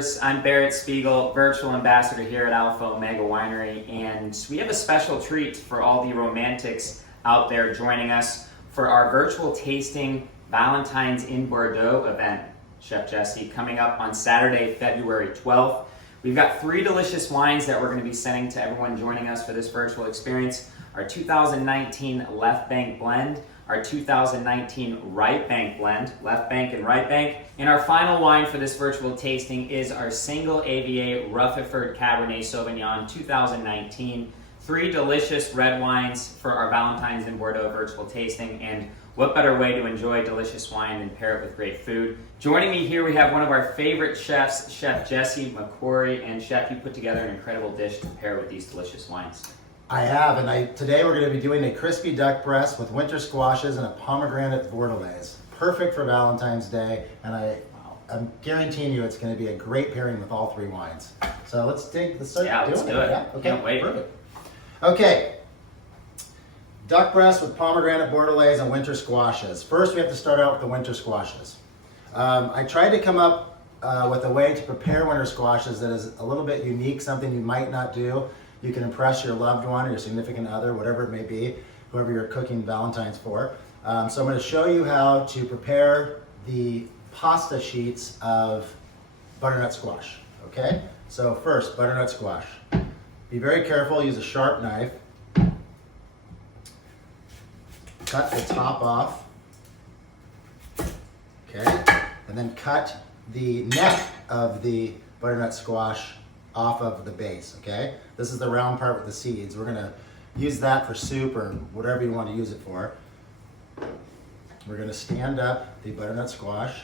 viewers. I'm Barrett Spiegel, virtual ambassador here at Alpha Omega Winery, and we have a special treat for all the romantics out there joining us for our virtual tasting Valentine's in Bordeaux event, Chef Jesse, coming up on Saturday, February 12th. We've got 3 delicious wines that we're going to be sending to everyone joining us for this virtual experience. Our 2019 Left Bank Blend, our 2019 Right Bank Blend, Left Bank and Right Bank. And our final wine for this virtual tasting is our Single AVA Rutherford Cabernet Sauvignon 2019. 3 delicious red wines for our Valentine's in Bordeaux virtual tasting, and what better way to enjoy delicious wine than pair it with great food. Joining me here, we have one of our favorite chefs, Chef Jesse McQuarrie. And Chef, you put together an incredible dish to pair with these delicious wines. I have, and today we're going to be doing a crispy duck breast with winter squashes and a pomegranate bordelaise. Perfect for Valentine's Day, and I'm guaranteeing you it's going to be a great pairing with all 3 wines. So let's start doing it. Yeah, okay, can't wait. Perfect. Okay, duck breast with pomegranate bordelaise and winter squashes. First, we have to start out with the winter squashes. I tried to come up with a way to prepare winter squashes that is a little bit unique, something you might not do. You can impress your loved one or your significant other, whatever it may be, whoever you're cooking Valentine's for. So I'm going to show you how to prepare the pasta sheets of butternut squash, okay? So first, butternut squash. Be very careful, use a sharp knife. Cut the top off, okay? And then cut the neck of the butternut squash off of the base, okay? This is the round part with the seeds. We're gonna use that for soup or whatever you want to use it for. We're gonna stand up the butternut squash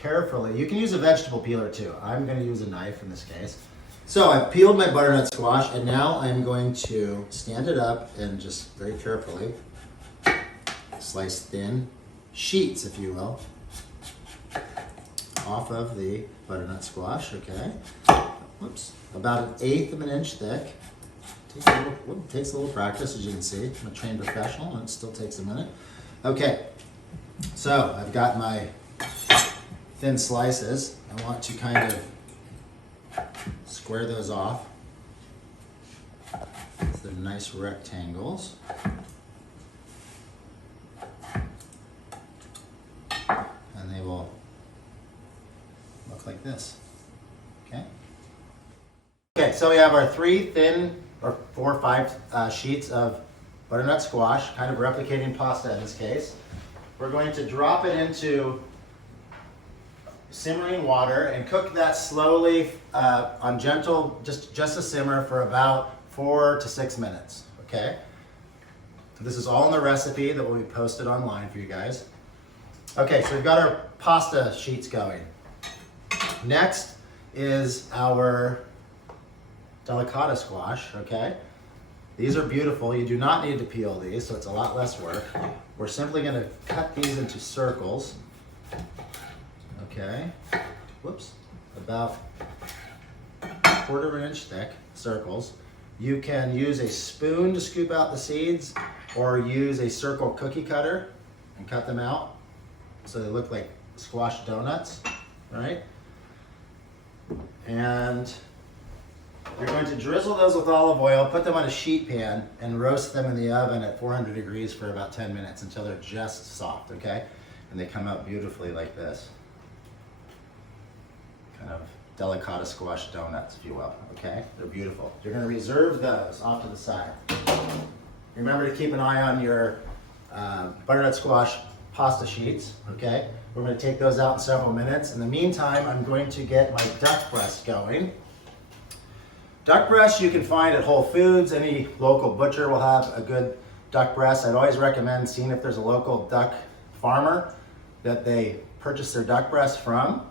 carefully. You can use a vegetable peeler too. I'm gonna use a knife in this case. So I've peeled my butternut squash, and now I'm going to stand it up and just very carefully slice thin sheets, if you will, off of the butternut squash, okay? Whoops, about 1/8 of an inch thick. Takes a little practice, as you can see. I'm a trained professional, and it still takes a minute. Okay, so I've got my thin slices. I want to kind of square those off. So they're nice rectangles. And they will look like this, okay? Okay, so we have our 3 thin, or 4 or 5 sheets of butternut squash, kind of replicating pasta in this case. We're going to drop it into simmering water and cook that slowly on gentle, just a simmer for about 4 to 6 minutes, okay? So this is all in the recipe that will be posted online for you guys. Okay, so we've got our pasta sheets going. Next is our Delicata squash, okay? These are beautiful. You do not need to peel these, so it's a lot less work. We're simply going to cut these into circles, okay? Whoops, about 1/4 of an inch thick circles. You can use a spoon to scoop out the seeds, or use a circle cookie cutter and cut them out so they look like squash donuts, right? And you're going to drizzle those with olive oil, put them on a sheet pan, and roast them in the oven at 400 degrees for about 10 minutes until they're just soft, okay? And they come out beautifully like this. Kind of Delicata squash donuts, if you will, okay? They're beautiful. You're gonna reserve those off to the side. Remember to keep an eye on your butternut squash pasta sheets, okay? We're gonna take those out in several minutes. In the meantime, I'm going to get my duck breast going. Duck breast you can find at Whole Foods. Any local butcher will have a good duck breast. I'd always recommend seeing if there's a local duck farmer that they purchase their duck breast from.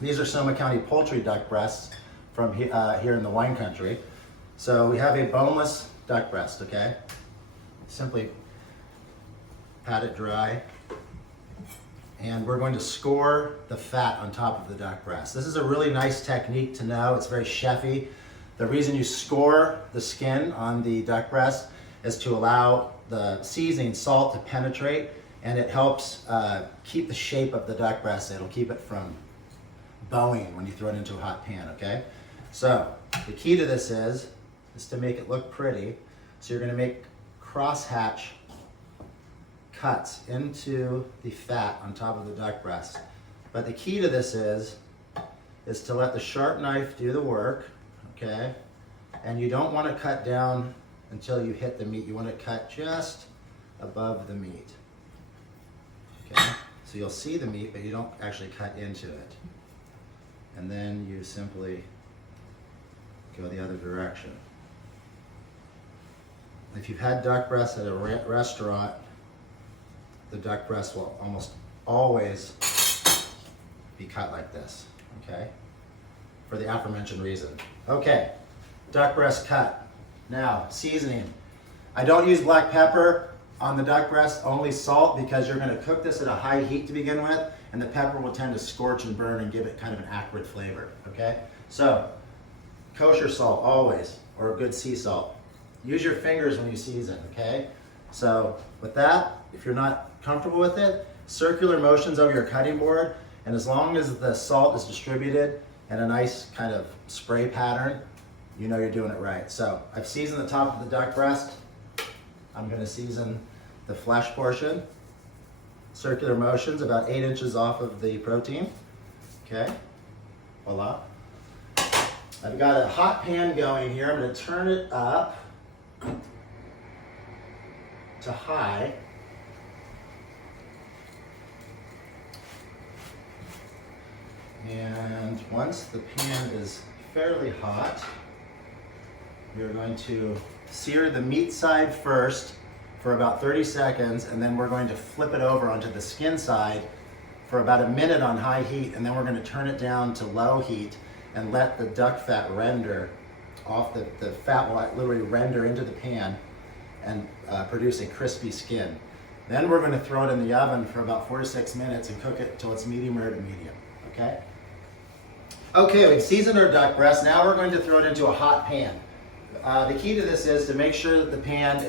These are Sonoma County poultry duck breasts from here in the wine country. So we have a boneless duck breast, okay? Simply pat it dry. And we're going to score the fat on top of the duck breast. This is a really nice technique to know. It's very chefy. The reason you score the skin on the duck breast is to allow the seasoning salt to penetrate, and it helps keep the shape of the duck breast. It'll keep it from bowing when you throw it into a hot pan, okay? So the key to this is to make it look pretty. So you're gonna make crosshatch cuts into the fat on top of the duck breast. But the key to this is to let the sharp knife do the work, okay? And you don't want to cut down until you hit the meat. You want to cut just above the meat, okay? So you'll see the meat, but you don't actually cut into it. And then you simply go the other direction. If you've had duck breast at a restaurant, the duck breast will almost always be cut like this, okay? For the aforementioned reason. Okay, duck breast cut. Now, seasoning. I don't use black pepper on the duck breast, only salt, because you're gonna cook this at a high heat to begin with, and the pepper will tend to scorch and burn and give it kind of an acrid flavor, okay? So, kosher salt always, or a good sea salt. Use your fingers when you season, okay? So, with that, if you're not comfortable with it, circular motions over your cutting board, and as long as the salt is distributed in a nice kind of spray pattern, you know you're doing it right. So I've seasoned the top of the duck breast. I'm gonna season the flesh portion. Circular motions, about 8 inches off of the protein. Okay, voila. I've got a hot pan going here. I'm gonna turn it up to high. And once the pan is fairly hot, you're going to sear the meat side first for about 30 seconds, and then we're going to flip it over onto the skin side for about a minute on high heat, and then we're going to turn it down to low heat and let the duck fat render off. The fat will literally render into the pan and produce a crispy skin. Then we're going to throw it in the oven for about 4 to 6 minutes and cook it until it's medium rare to medium, okay? Okay, we've seasoned our duck breast. Now we're going to throw it into a hot pan. The key to this is to make sure that the pan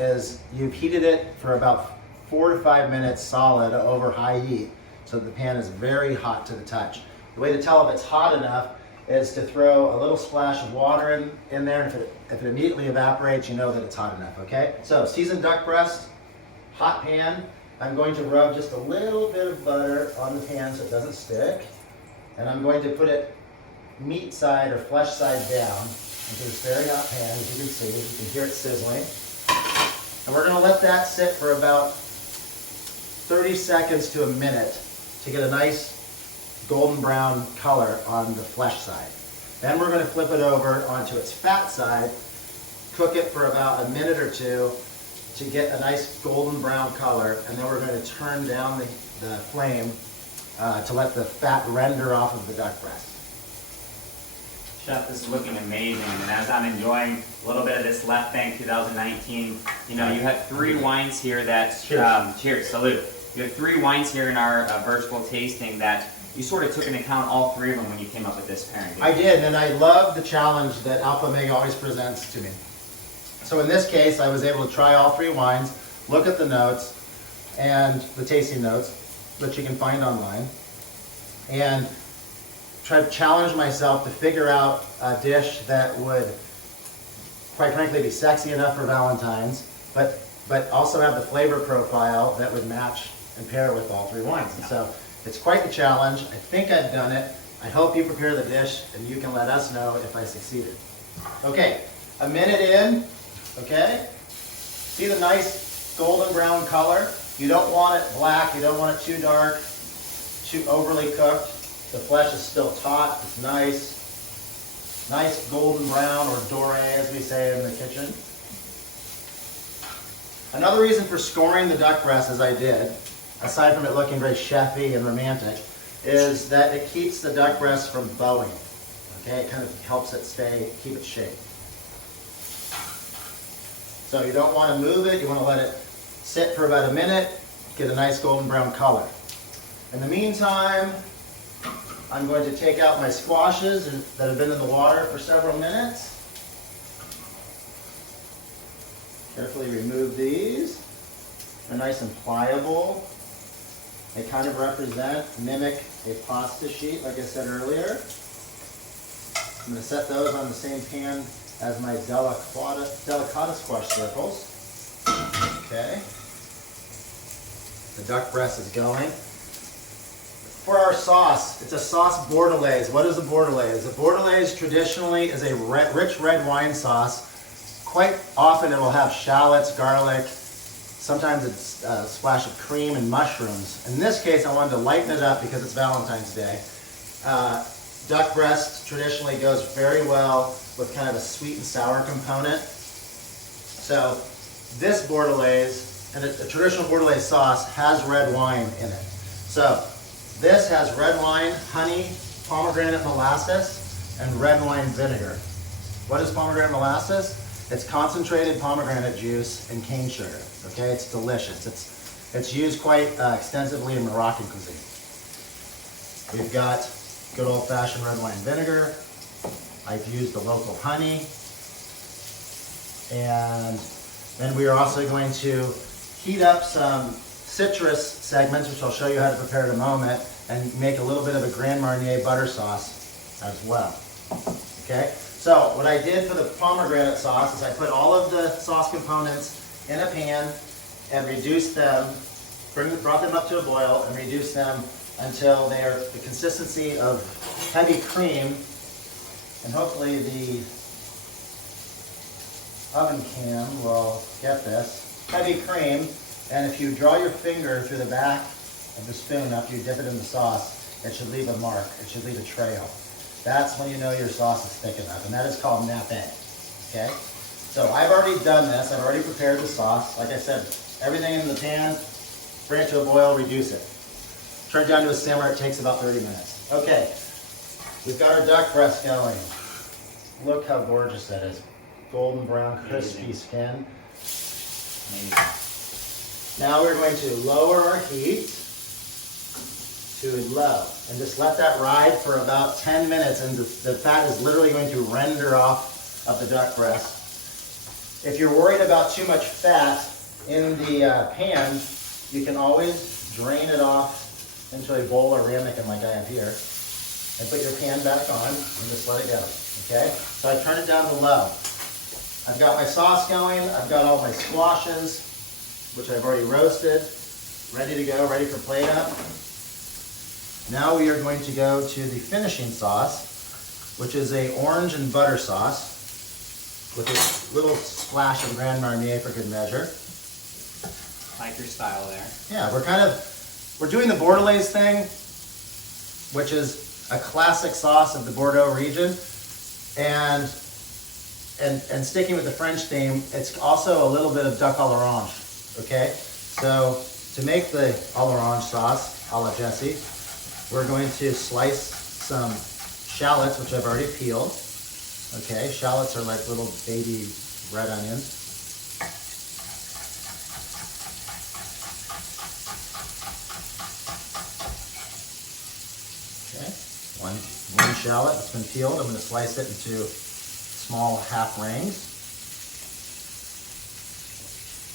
you've heated it for about 4 to 5 minutes solid over high heat, so that the pan is very hot to the touch. The way to tell if it's hot enough is to throw a little splash of water in there, and if it immediately evaporates, you know that it's hot enough, okay? So seasoned duck breast, hot pan. I'm going to rub just a little bit of butter on the pan so it doesn't stick, and I'm going to put it meat side or flesh side down into this very hot pan. As you can see, you can hear it sizzling. And we're going to let that sit for about 30 seconds to a minute to get a nice golden brown color on the flesh side. Then we're going to flip it over onto its fat side, cook it for about a minute or two to get a nice golden brown color, and then we're going to turn down the flame to let the fat render off of the duck breast. Chef, this is looking amazing, and as I'm enjoying a little bit of this Left Bank 2019, you know, you have 3 wines here that, cheers, salute. You have 3 wines here in our virtual tasting that you sort of took into account all 3 of them when you came up with this pairing. I did, and I love the challenge that Alpha Omega always presents to me. So in this case, I was able to try all 3 wines, look at the notes, and the tasting notes that you can find online, and try to challenge myself to figure out a dish that would, quite frankly, be sexy enough for Valentine's, but also have the flavor profile that would match and pair with all 3 wines. And so it's quite the challenge. I think I've done it. I hope you prepare the dish and you can let us know if I succeeded. Okay, a minute in, okay? See the nice golden brown color? You don't want it black, you don't want it too dark, too overly cooked. The flesh is still taut, it's nice golden brown, or doré as we say in the kitchen. Another reason for scoring the duck breast as I did, aside from it looking very chefy and romantic, is that it keeps the duck breast from bowing. Okay, it kind of helps it keep its shape. So you don't want to move it, you want to let it sit for about a minute, get a nice golden brown color. In the meantime, I'm going to take out my squashes that have been in the water for several minutes. Carefully remove these. They're nice and pliable. They kind of mimic a pasta sheet, like I said earlier. I'm going to set those on the same pan as my Delicata Squash circles. Okay. The duck breast is going. For our sauce, it's a sauce Bordelaise. What is a Bordelaise? A Bordelaise traditionally is a rich red wine sauce. Quite often it will have shallots, garlic, sometimes it's a splash of cream and mushrooms. In this case, I wanted to lighten it up because it's Valentine's Day. Duck breast traditionally goes very well with kind of a sweet and sour component. So this Bordelaise, and a traditional Bordelaise sauce, has red wine in it. So this has red wine, honey, pomegranate molasses, and red wine vinegar. What is pomegranate molasses? It's concentrated pomegranate juice and cane sugar. Okay, it's delicious. It's used quite extensively in Moroccan cuisine. We've got good old-fashioned red wine vinegar. I've used the local honey. And then we are also going to heat up some citrus segments, which I'll show you how to prepare in a moment, and make a little bit of a Grand Marnier butter sauce as well. Okay, so what I did for the pomegranate sauce is I put all of the sauce components in a pan and reduced them, brought them up to a boil and reduced them until they are the consistency of heavy cream, and hopefully the oven can will get this. Heavy cream, and if you draw your finger through the back of the spoon after you dip it in the sauce, it should leave a mark, it should leave a trail. That's when you know your sauce is thick enough, and that is called nappe. Okay? So I've already done this, I've already prepared the sauce. Like I said, everything in the pan, bring it to a boil, reduce it. Turn it down to a simmer, it takes about 30 minutes. Okay, we've got our duck breast going. Look how gorgeous that is. Golden brown, crispy skin. Amazing. Now we're going to lower our heat to low and just let that ride for about 10 minutes, and the fat is literally going to render off of the duck breast. If you're worried about too much fat in the pan, you can always drain it off into a bowl or ramekin like I have here, and put your pan back on and just let it go. Okay? So I turn it down to low. I've got my sauce going, I've got all my squashes, which I've already roasted, ready to go, ready for plate up. Now we are going to go to the finishing sauce, which is a orange and butter sauce with a little splash of Grand Marnier for good measure. Like your style there. Yeah, we're doing the Bordelaise thing, which is a classic sauce of the Bordeaux region, and sticking with the French theme, it's also a little bit of duck à l'orange. Okay, so to make the à l'orange sauce, a la Jesse, we're going to slice some shallots, which I've already peeled. Okay, shallots are like little baby red onions. Okay, one shallot that's been peeled. I'm going to slice it into small half rings.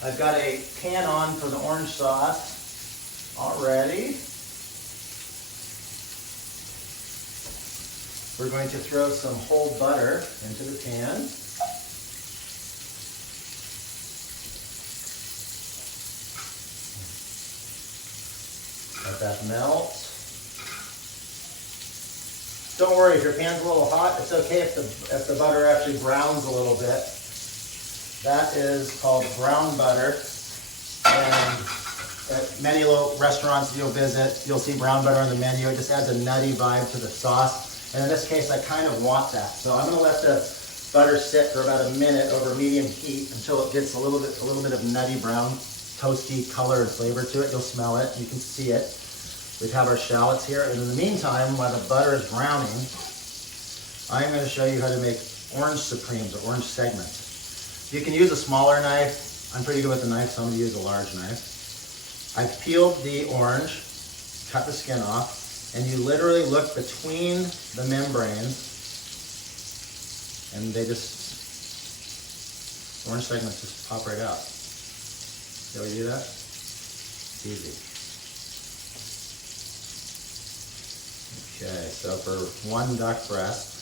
I've got a pan on for the orange sauce already. We're going to throw some whole butter into the pan. Let that melt. Don't worry, if your pan's a little hot, it's okay if the butter actually browns a little bit. That is called brown butter. And at many little restaurants you'll visit, you'll see brown butter on the menu. It just adds a nutty vibe to the sauce. And in this case, I kind of want that. So I'm going to let the butter sit for about a minute over medium heat until it gets a little bit of nutty brown, toasty color and flavor to it. You'll smell it. You can see it. We have our shallots here. And in the meantime, while the butter is browning, I'm going to show you how to make orange supremes or orange segments. You can use a smaller knife. I'm pretty good with the knife, so I'm going to use a large knife. I've peeled the orange, cut the skin off, and you literally look between the membranes, and they orange segments just pop right out. See how we do that? It's easy. Okay, so for one duck breast,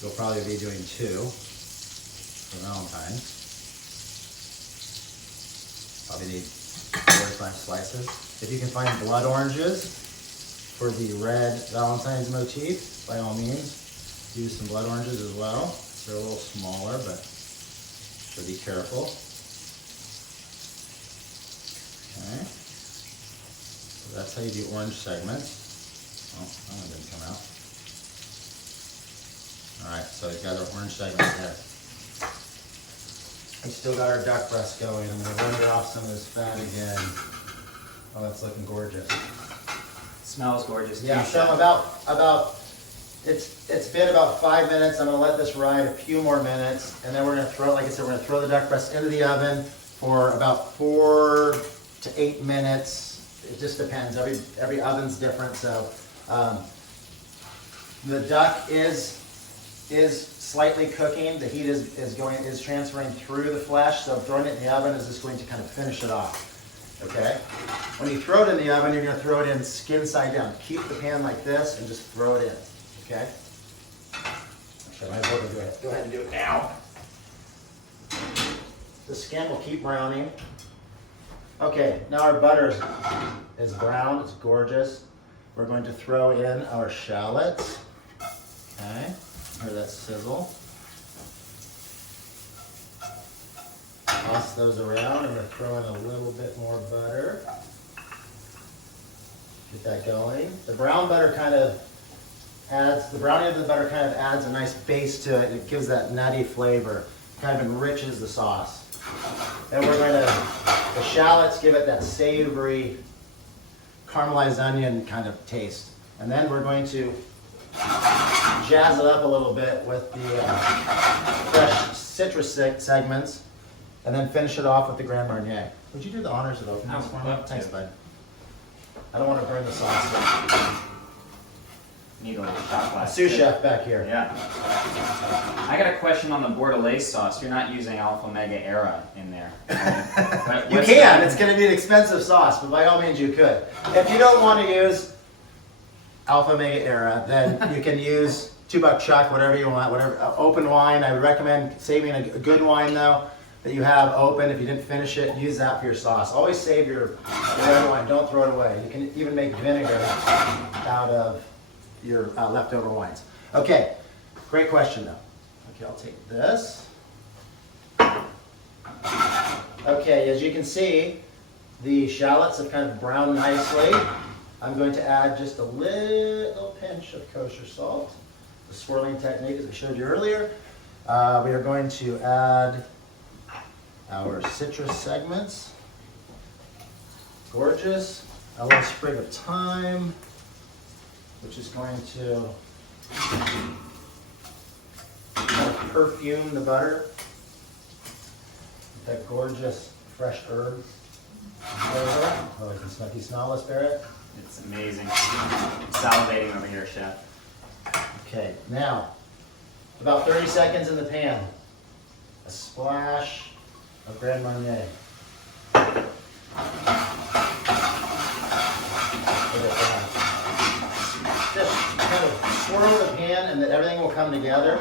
you'll probably be doing 2 for Valentine's. Probably need 4 to 5 slices. If you can find blood oranges for the red Valentine's motif, by all means, use some blood oranges as well. They're a little smaller, but so be careful. Okay. So that's how you do orange segments. Oh, that one didn't come out. Alright, so we've got our orange segments there. We still got our duck breast going. I'm going to render off some of this fat again. Oh, that's looking gorgeous. Smells gorgeous. Yeah, so it's been about 5 minutes. I'm going to let this ride a few more minutes, and then we're going to throw, like I said, we're going to throw the duck breast into the oven for about 4 to 8 minutes. It just depends. Every oven's different. So the duck is slightly cooking. The heat is transferring through the flesh. So throwing it in the oven is just going to kind of finish it off. Okay. When you throw it in the oven, you're going to throw it in skin side down. Keep the pan like this and just throw it in. Okay. Actually, I might as well do it. Go ahead and do it now. The skin will keep browning. Okay, now our butter is brown, it's gorgeous. We're going to throw in our shallots. Okay, hear that sizzle. Toss those around. I'm going to throw in a little bit more butter. Get that going. The brown butter kind of adds, the browning of the butter kind of adds a nice base to it. It gives that nutty flavor, kind of enriches the sauce. Then we're going to, the shallots give it that savory, caramelized onion kind of taste. And then we're going to jazz it up a little bit with the fresh citrus segments, and then finish it off with the Grand Marnier. Would you do the honors of opening this for me? Thanks, bud. I don't want to burn the sauce. Need a little shot glass. Sous chef back here. Yeah. I got a question on the Bordelaise sauce. You're not using Alpha Mega Era in there. You can. It's going to be an expensive sauce, but by all means you could. If you don't want to use Alpha Mega Era, then you can use $2 Chuck, whatever you want, whatever. Open wine. I would recommend saving a good wine though that you have open. If you didn't finish it, use that for your sauce. Always save your red wine. Don't throw it away. You can even make vinegar out of your leftover wines. Okay, great question though. Okay, I'll take this. Okay, as you can see, the shallots have kind of browned nicely. I'm going to add just a little pinch of kosher salt. The swirling technique as I showed you earlier. We are going to add our citrus segments. Gorgeous. A little sprig of thyme, which is going to perfume the butter. That gorgeous fresh herb flavor. Oh, I can smell this, Barrett? It's amazing. I'm salivating over here, chef. Okay, now, about 30 seconds in the pan. A splash of Grand Marnier. Just kind of swirl the pan and then everything will come together.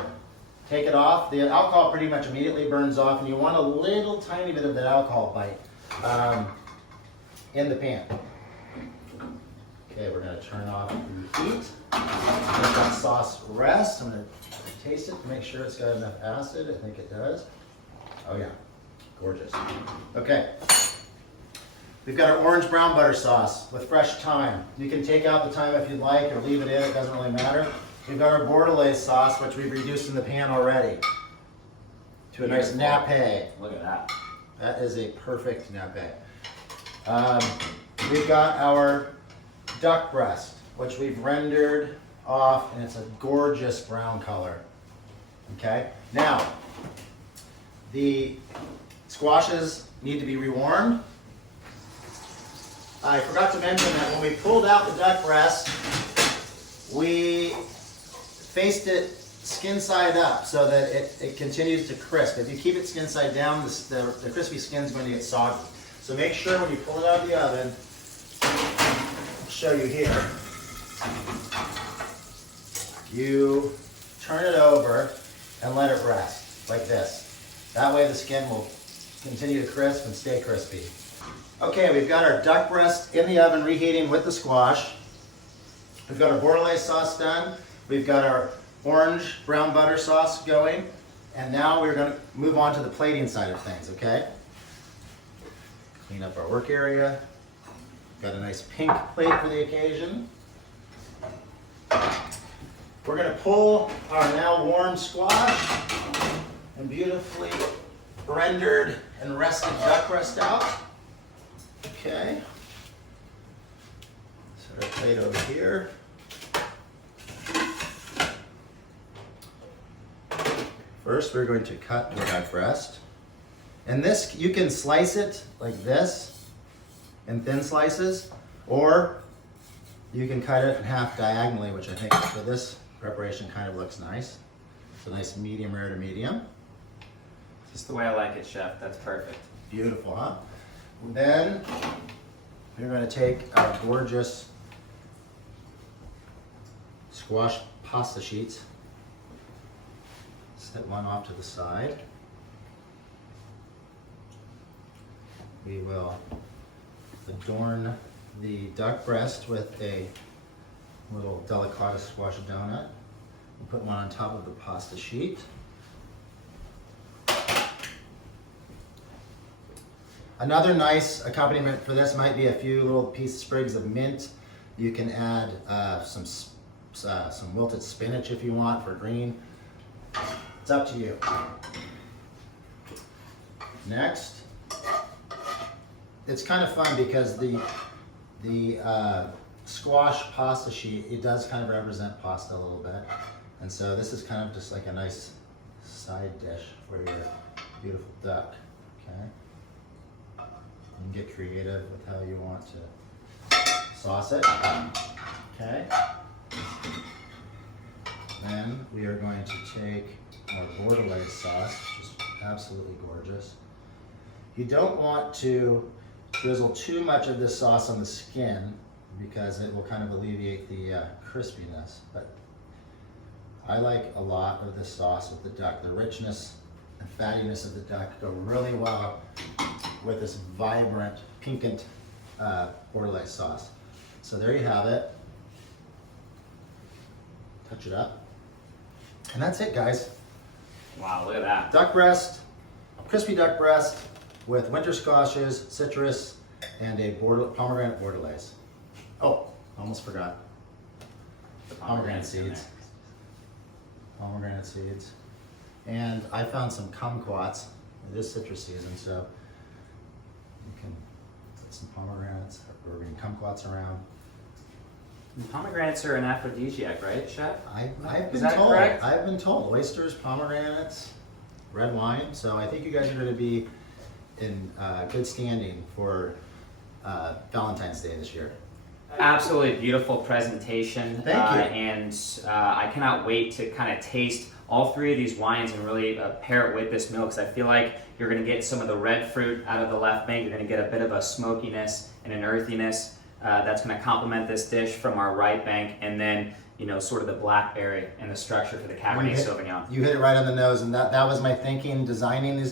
Take it off. The alcohol pretty much immediately burns off, and you want a little tiny bit of that alcohol bite in the pan. Okay, we're going to turn off the heat. Let that sauce rest. I'm going to taste it to make sure it's got enough acid. I think it does. Oh yeah, gorgeous. Okay. We've got our orange brown butter sauce with fresh thyme. You can take out the thyme if you'd like or leave it in, it doesn't really matter. We've got our Bordelaise sauce, which we've reduced in the pan already to a nice nappe. Look at that. That is a perfect nappe. We've got our duck breast, which we've rendered off, and it's a gorgeous brown color. Okay, now the squashes need to be rewarmed. I forgot to mention that when we pulled out the duck breast, we faced it skin side up so that it continues to crisp. If you keep it skin side down, the crispy skin is going to get soggy. So make sure when you pull it out of the oven, I'll show you here. you turn it over and let it rest like this. That way the skin will continue to crisp and stay crispy. Okay, we've got our duck breast in the oven reheating with the squash. We've got our Bordelaise sauce done. We've got our orange brown butter sauce going. And now we're going to move on to the plating side of things, okay? Clean up our work area. Got a nice pink plate for the occasion. We're going to pull our now warm squash and beautifully rendered and rested duck breast out. Okay. Set our plate over here. First, we're going to cut the duck breast. And this, you can slice it like this in thin slices, or you can cut it in half diagonally, which I think for this preparation kind of looks nice. It's a nice medium rare to medium. Just the way I like it, Chef. That's perfect. Beautiful, huh? And then we're going to take our gorgeous squash pasta sheets. Set one off to the side. We will adorn the duck breast with a little Delicata Squash donut. We'll put one on top of the pasta sheet. Another nice accompaniment for this might be a few little sprigs of mint. You can add some wilted spinach if you want for green. It's up to you. Next, it's kind of fun because the squash pasta sheet, it does kind of represent pasta a little bit. And so this is kind of just like a nice side dish for your beautiful duck, okay? You can get creative with how you want to sauce it, okay? Then we are going to take our Bordelaise sauce, which is absolutely gorgeous. You don't want to drizzle too much of this sauce on the skin because it will kind of alleviate the crispiness, but I like a lot of this sauce with the duck. The richness and fattiness of the duck go really well with this vibrant, piquant Bordelaise sauce. So there you have it. Touch it up. And that's it, guys. Wow, look at that. Duck breast, crispy duck breast with winter squashes, citrus, and a pomegranate bordelaise. Oh, almost forgot. The Pomegranate in seeds. Pomegranate seeds. And I found some kumquats. It is citrus season, so you can put some pomegranates or kumquats around. And pomegranates are an aphrodisiac, right, Chef? I've Is been that told. correct? I've been told. Oysters, pomegranates, red wine. So I think you guys are going to be in good standing for Valentine's Day this year. Absolutely beautiful presentation. Thank you. And I cannot wait to kind of taste all three of these wines and really pair it with this milk, because I feel like you're going to get some of the red fruit out of the left bank. You're going to get a bit of a smokiness and an earthiness that's going to complement this dish from our right bank, and then sort of the blackberry and the structure for the Cabernet Sauvignon. You hit it right on the nose, and that was my thinking designing this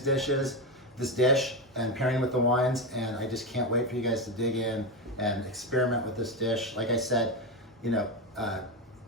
dish and pairing with the wines, and I just can't wait for you guys to dig in and experiment with this dish. Like I said,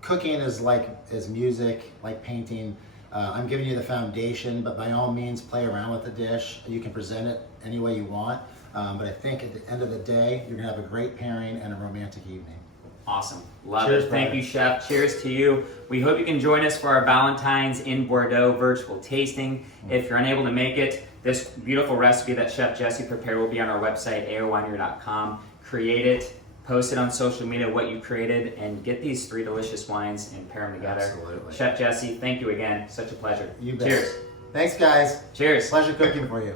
cooking is music, like painting. I'm giving you the foundation, but by all means play around with the dish. You can present it any way you want, but I think at the end of the day, you're gonna have a great pairing and a romantic evening. Awesome. Love Cheers, it. Thank brother. you, Chef. Cheers to you. We hope you can join us for our Valentine's in Bordeaux virtual tasting. If you're unable to make it, this beautiful recipe that Chef Jesse prepared will be on our website, aowinery.com. Create it, post it on social media, what you created, and get these three delicious wines and pair them together. Absolutely. Chef Jesse, thank you again. Such a pleasure. You bet. Cheers. Thanks, guys. Cheers. Pleasure cooking for you.